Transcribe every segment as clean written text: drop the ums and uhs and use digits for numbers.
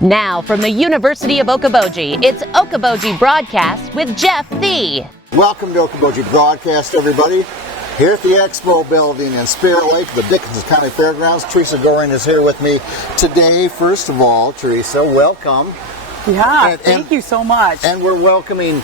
Now from the University of Okoboji, it's Okoboji Broadcast with Jeff Thee. Welcome to Okoboji Broadcast, everybody. Here at the Expo Building in Spirit Lake, the Dickinson County Fairgrounds. Teresa Goehring is here with me today. First of all, Teresa, welcome. Yeah, thank you so much. And we're welcoming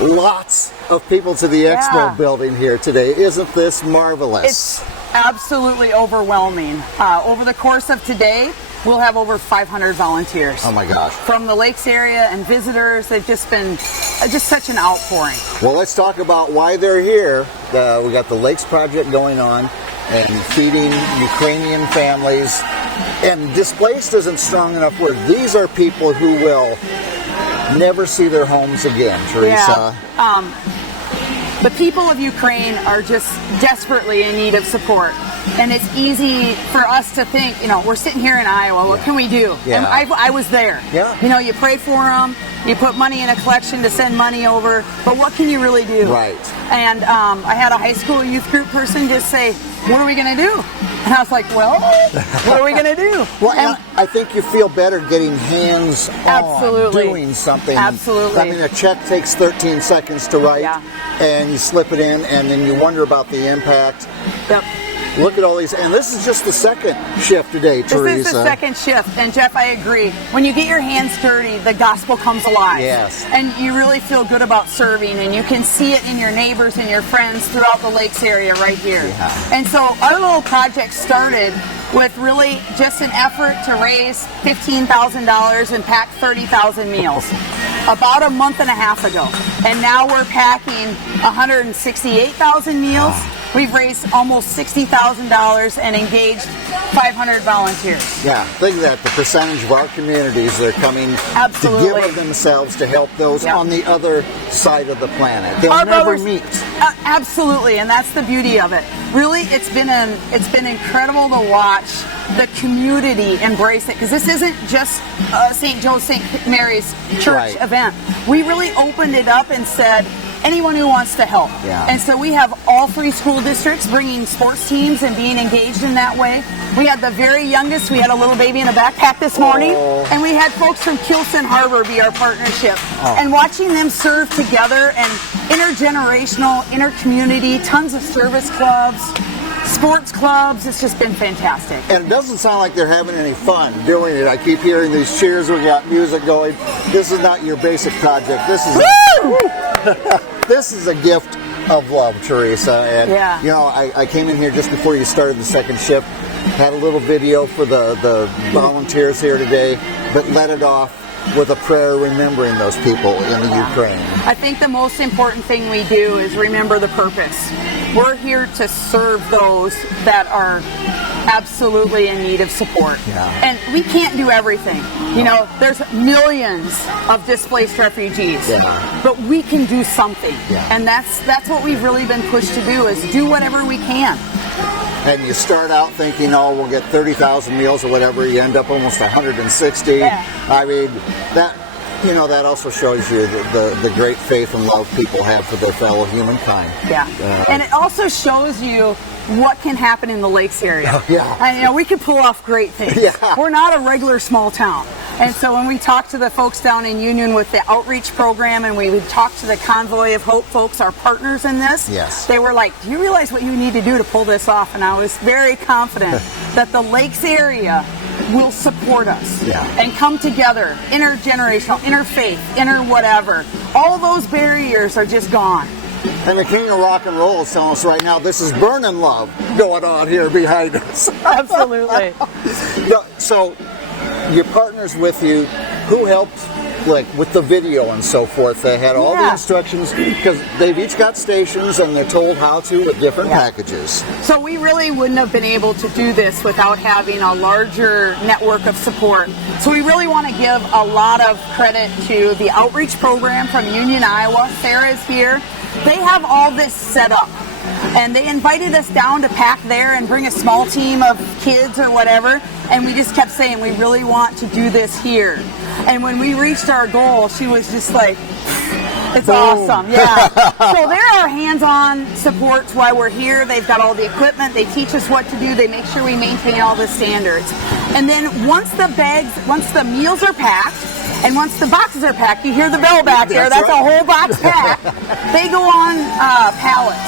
lots of people to the Expo Building here today. Isn't this marvelous? It's absolutely overwhelming. Over the course of today, we'll have over 500 volunteers. Oh my gosh. From the lakes area and visitors. They've just been just such an outpouring. Well, let's talk about why they're here. We got the Lakes Project going on and feeding Ukrainian families. And displaced isn't strong enough word. These are people who will never see their homes again, Teresa. Yeah. The people of Ukraine are just desperately in need of support. And it's easy for us to think, we're sitting here in Iowa, what can we do? Yeah. And I was there. Yeah. You pray for them, you put money in a collection to send money over, but what can you really do? Right. And I had a high school youth group person just say, what are we going to do? And I was like, well, what are we going to do? Well, and I think you feel better getting hands-on, doing something. Absolutely. I mean, a check takes 13 seconds to write, and you slip it in, and then you wonder about the impact. Yep. Look at all these, and this is just the second shift today, Teresa. This is the second shift, and Jeff, I agree. When you get your hands dirty, the gospel comes alive. Yes. And you really feel good about serving, and you can see it in your neighbors and your friends throughout the lakes area right here. Yeah. And so our little project started with really just an effort to raise $15,000 and pack 30,000 meals about a month and a half ago. And now we're packing 168,000 meals. We've raised almost $60,000 and engaged 500 volunteers. Yeah, think of that, the percentage of our communities that are coming to give of themselves to help those on the other side of the planet. They'll never meet. Absolutely, and that's the beauty of it. Really, it's been incredible to watch the community embrace it, because this isn't just St. Joe St. Mary's Church event. We really opened it up and said, anyone who wants to help. Yeah. And so we have all 3 school districts bringing sports teams and being engaged in that way. We had the very youngest, we had a little baby in a backpack this morning, and we had folks from Kielsen Harbor be our partnership. And watching them serve together and intergenerational, inter-community, tons of service clubs, sports clubs, it's just been fantastic. And it doesn't sound like they're having any fun doing it. I keep hearing these cheers, we got music going. This is not your basic project. This is this is a gift of love, Teresa. And I came in here just before you started the second shift, had a little video for the volunteers here today, but let it off with a prayer remembering those people in the Ukraine. I think the most important thing we do is remember the purpose. We're here to serve those that are absolutely in need of support. And we can't do everything. There's millions of displaced refugees, but we can do something. And that's what we've really been pushed to do, is do whatever we can. And you start out thinking, we'll get 30,000 meals or whatever, you end up almost 160. I mean, that also shows you the great faith and love people have for their fellow humankind. And it also shows you what can happen in the lakes area. And we can pull off great things. We're not a regular small town. And so when we talk to the folks down in Union with the outreach program, and we would talk to the Convoy of Hope folks, our partners in this, they were like, do you realize what you need to do to pull this off? And I was very confident that the lakes area will support us and come together, intergenerational, interfaith, whatever. All those barriers are just gone. And the king of rock and roll is telling us right now, this is burning love going on here behind us. Absolutely. So your partners with you, who helped with the video and so forth? They had all the instructions, because they've each got stations and they're told how to with different packages. So we really wouldn't have been able to do this without having a larger network of support. So we really want to give a lot of credit to the outreach program from Union, Iowa. Sarah's here. They have all this set up. And they invited us down to pack there and bring a small team of kids or whatever. And we just kept saying, we really want to do this here. And when we reached our goal, she was just like, It's awesome, yeah. So there are hands-on supports while we're here. They've got all the equipment. They teach us what to do. They make sure we maintain all the standards. And then once the meals are packed, and once the boxes are packed, you hear the bell back there. That's right. A whole box packed. They go on pallets.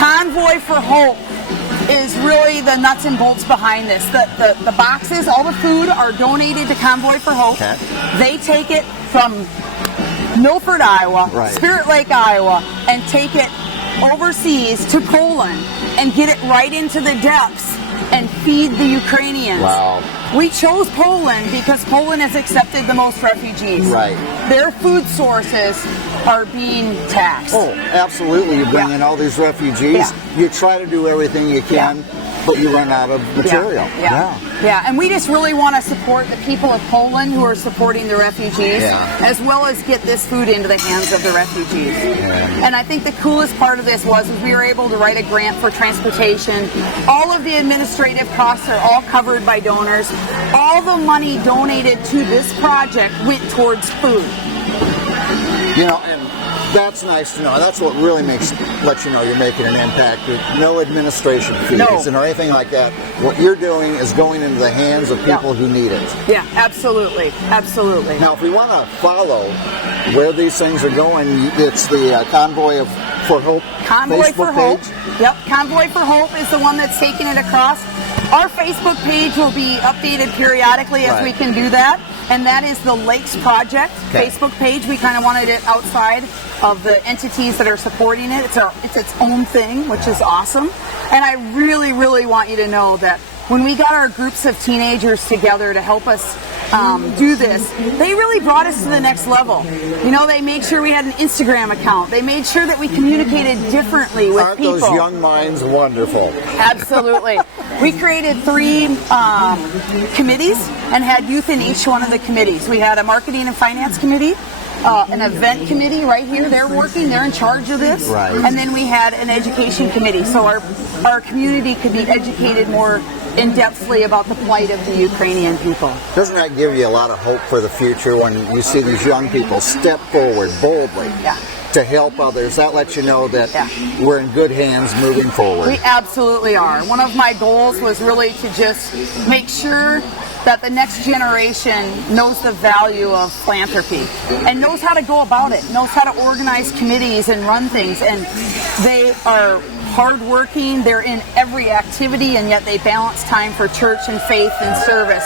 Convoy for Hope is really the nuts and bolts behind this. The boxes, all the food are donated to Convoy for Hope. Okay. They take it from Milford, Iowa, right. Spirit Lake, Iowa, and take it overseas to Poland and get it right into the depths and feed the Ukrainians. Wow. We chose Poland because Poland has accepted the most refugees. Right. Their food sources are being taxed. Oh, absolutely. You bring in all these refugees. Yeah. You try to do everything you can, but you run out of material. Yeah, and we just really want to support the people of Poland who are supporting the refugees, as well as get this food into the hands of the refugees. Yeah. And I think the coolest part of this was we were able to write a grant for transportation. All of the administrative costs are all covered by donors. All the money donated to this project went towards food. You know, and that's nice to know. That's what really lets you know you're making an impact. No administration fees or anything like that. What you're doing is going into the hands of people who need it. Yeah, absolutely. Absolutely. Now, if we want to follow where these things are going, it's the Convoy for Hope Convoy Facebook for Hope. page. Yep, Convoy for Hope is the one that's taking it across. Our Facebook page will be updated periodically as we can do that. And that is the Lakes Project Facebook page. We kind of wanted it outside of the entities that are supporting it. It's its own thing, which is awesome. And I really, really want you to know that when we got our groups of teenagers together to help us do this, they really brought us to the next level. You know, they made sure we had an Instagram account. They made sure that we communicated differently with people. Aren't those young minds wonderful? Absolutely. We created 3 committees and had youth in each one of the committees. We had a marketing and finance committee, an event committee right here. They're in charge of this. Right. And then we had an education committee. So our community could be educated more in-depthly about the plight of the Ukrainian people. Doesn't that give you a lot of hope for the future when you see these young people step forward boldly to help others? That lets you know that we're in good hands moving forward. We absolutely are. One of my goals was really to just make sure that the next generation knows the value of philanthropy and knows how to go about it, knows how to organize committees and run things. And they are hardworking, they're in every activity, and yet they balance time for church and faith and service.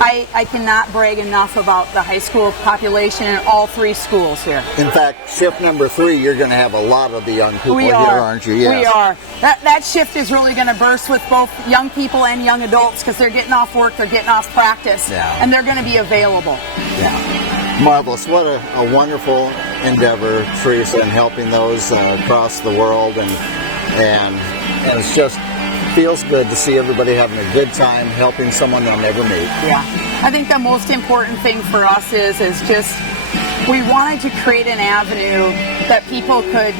I cannot brag enough about the high school population in all 3 schools here. In fact, shift number 3, you're going to have a lot of the young people here, aren't you? Yes. We are. That shift is really going to burst with both young people and young adults because they're getting off work, they're getting off practice, and they're going to be available. Yeah. Marvelous. What a wonderful endeavor, Teresa, in helping those across the world, and it's just feels good to see everybody having a good time helping someone they'll never meet. Yeah. I think the most important thing for us is just we wanted to create an avenue that people could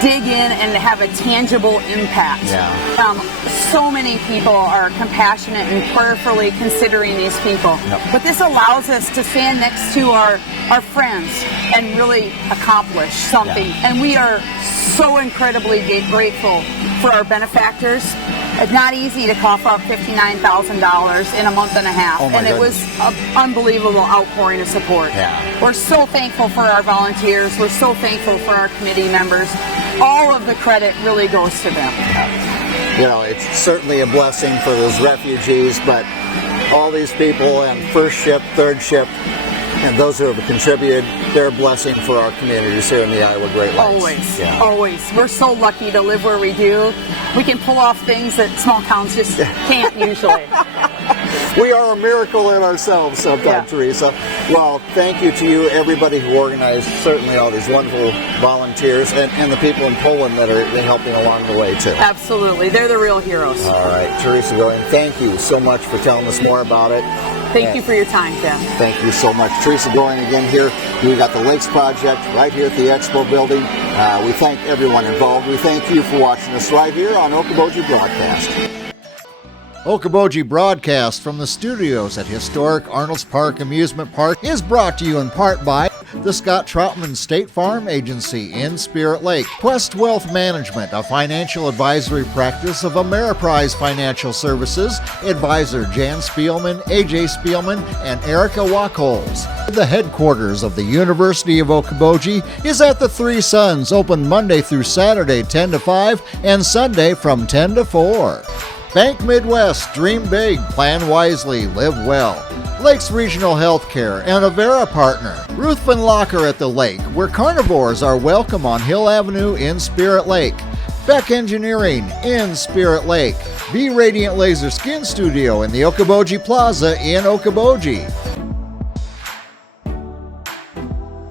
dig in and have a tangible impact. So many people are compassionate and prayerfully considering these people. But this allows us to stand next to our friends and really accomplish something. And we are so incredibly grateful for our benefactors. It's not easy to cough up $59,000 in a month and a half. And it was an unbelievable outpouring of support. We're so thankful for our volunteers. We're so thankful for our committee members. All of the credit really goes to them. You know, it's certainly a blessing for those refugees, but all these people and first ship, third ship, and those who have contributed, they're a blessing for our communities here in the Iowa Great Lakes. Always. We're so lucky to live where we do. We can pull off things that small towns just can't usually. We are a miracle in ourselves sometimes, Teresa. Well, thank you to you, everybody who organized, certainly all these wonderful volunteers, and the people in Poland that are helping along the way, too. Absolutely. They're the real heroes. All right. Teresa Goehring, thank you so much for telling us more about it. Thank you for your time, Jeff. Thank you so much. Teresa Goehring again here. We got the Lakes Project right here at the Expo building. We thank everyone involved. We thank you for watching us right here on Okoboji Broadcast. Okoboji Broadcast from the studios at historic Arnold's Park Amusement Park is brought to you in part by the Scott Troutman State Farm Agency in Spirit Lake, Quest Wealth Management, a financial advisory practice of Ameriprise Financial Services, advisor Jan Spielman, AJ Spielman, and Erica Wachholz. The headquarters of the University of Okoboji is at the Three Sons, open Monday through Saturday 10 to 5 and Sunday from 10 to 4. Bank Midwest, dream big, plan wisely, live well. Lakes Regional Healthcare and Avera partner. Ruthven Locker at the lake, where carnivores are welcome on Hill Avenue in Spirit Lake. Beck Engineering in Spirit Lake. Be Radiant Laser Skin Studio in the Okoboji Plaza in Okoboji.